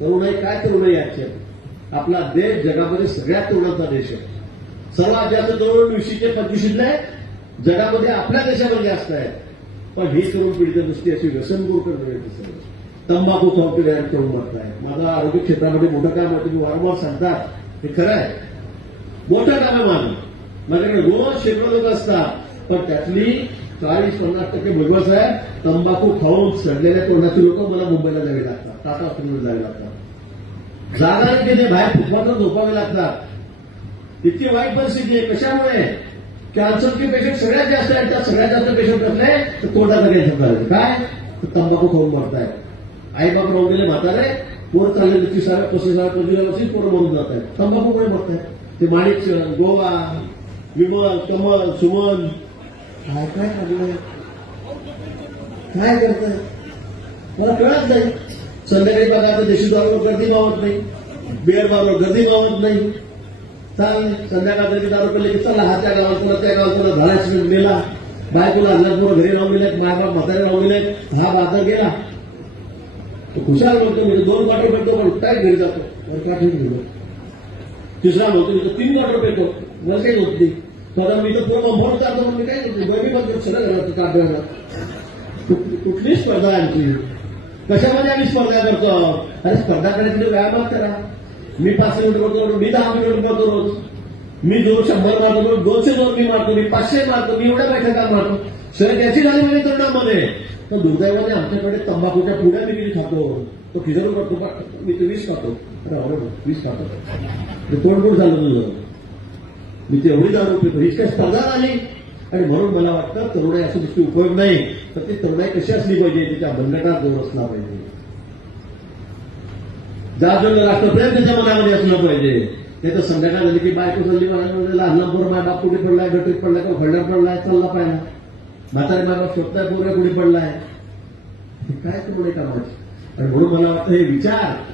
तरुणाई काय तरुणाई आजची आपला देश जगामध्ये सगळ्यात तरुणांचा देश आहे. सर्वात जास्त तरुण वीसशे पंचवीसले जगामध्ये आपल्या देशामध्ये जास्त आहे. पण ही तरुण पिढी तर नुसती अशी व्यसनपूर करते तंबाखू खाऊन पिढ्या तरुण मारताय माझं आरोग्य क्षेत्रामध्ये मोठं काम आहे तुम्ही वारंवार सांगतात हे खरं आहे. मोठं काम आहे माझं. माझ्याकडे रोज शेकडो लोक असतात. पण त्यातली चाळीस पन्नास टक्के भगवस साहेब तंबाखू खाऊन सडलेल्या तोंडाची लोक मला मुंबईला जावे लागतात टाटा हॉस्पिटलला जावे लागतात. जागा नाही बाहेर फुटपाथवर झोपावे लागतात. इतकी वाईट परिस्थिती आहे कशामुळे? कॅन्सरचे पेशंट सगळ्यात जास्त आहेत त्या सगळ्यात जास्त पेशंट असले तर तोंडाचा कॅन्सर झाले काय? तर तंबाखू खाऊन मरताय आई बाप राहून गेले म्हातारे पोर चालले तिसाव्या पस्तीसाव्या पंचवीसाव्या वर्षी पोरं मरून जात आहेत तंबाखूमुळे आहेत ते माणिक गोवा विमल कमल सुमन काय काय लागलंय काय करताय मला कळत नाही. संध्याकाळी बघा तर देशी दारू गर्दी मावत नाही. बिअर बारवर गर्दी मावत नाही. चाल संध्याकाळी दारू पडले की चला हा त्या गावात कोणा त्या गावात कोणा धाराशिव गेला बायकोला हल्ला पोरं घरी राहून गेलेत मायबाप म्हातारे राहून गेलेत हा बाजार गेला. तो खुशाल म्हणतो म्हणजे दोन क्वार्टर पेटतो पण काय घरी जातो. वर गेलो तिसरा म्हणतो मी तीन क्वार्टर पेटतो. मला काही होत नाही. कारण मी तर पूर्ण मोठ जातो म्हणजे काय करतो? गरमी बंद सगळं घरात काढण्याला कुठली स्पर्धा आहे आमची? कशामध्ये आम्ही स्पर्धा करतो? अरे स्पर्धा करायची व्यायामात करा. मी पाच किलोमीटर करतो मी दहा किलोमीटर करतो रोज. मी दोन शंभर मारतो दोनशे दोन मी मारतो मी पाचशे मारतो मी एवढ्या बैठका मारतो सर त्याची झाली म्हणजे तरुणामध्ये. पण दुर्दैवाने आमच्याकडे तंबाखूच्या पुढ्या मी किती खातो. तो खिजरून करतो मी तो वीस खातो. अरे वीस खातो. ते कोण झालं तुझं. मी तेवढी दारू पितो ही काय स्पर्धा आली आणि म्हणून मला वाटतं तरुणाई असं दृष्टी उपयोग नाही. तर ती तरुणाई कशी असली पाहिजे? तिच्या बंधनात जवळ असला पाहिजे. जाजून राष्ट्रप्रेम त्याच्या मनामध्ये असलं पाहिजे. ते तर संध्याकाळ झाली की बायको चालली म्हणाले लहान पोर माय बाप कुठे पडलाय घटीत पडलाय का खड्ड्यात पडलाय चालला पाहिजे म्हातारे माय बाप शोधताय पोरं कुठे पडलाय. काय तरुणाई कामाची? आणि म्हणून मला वाटतं हे विचार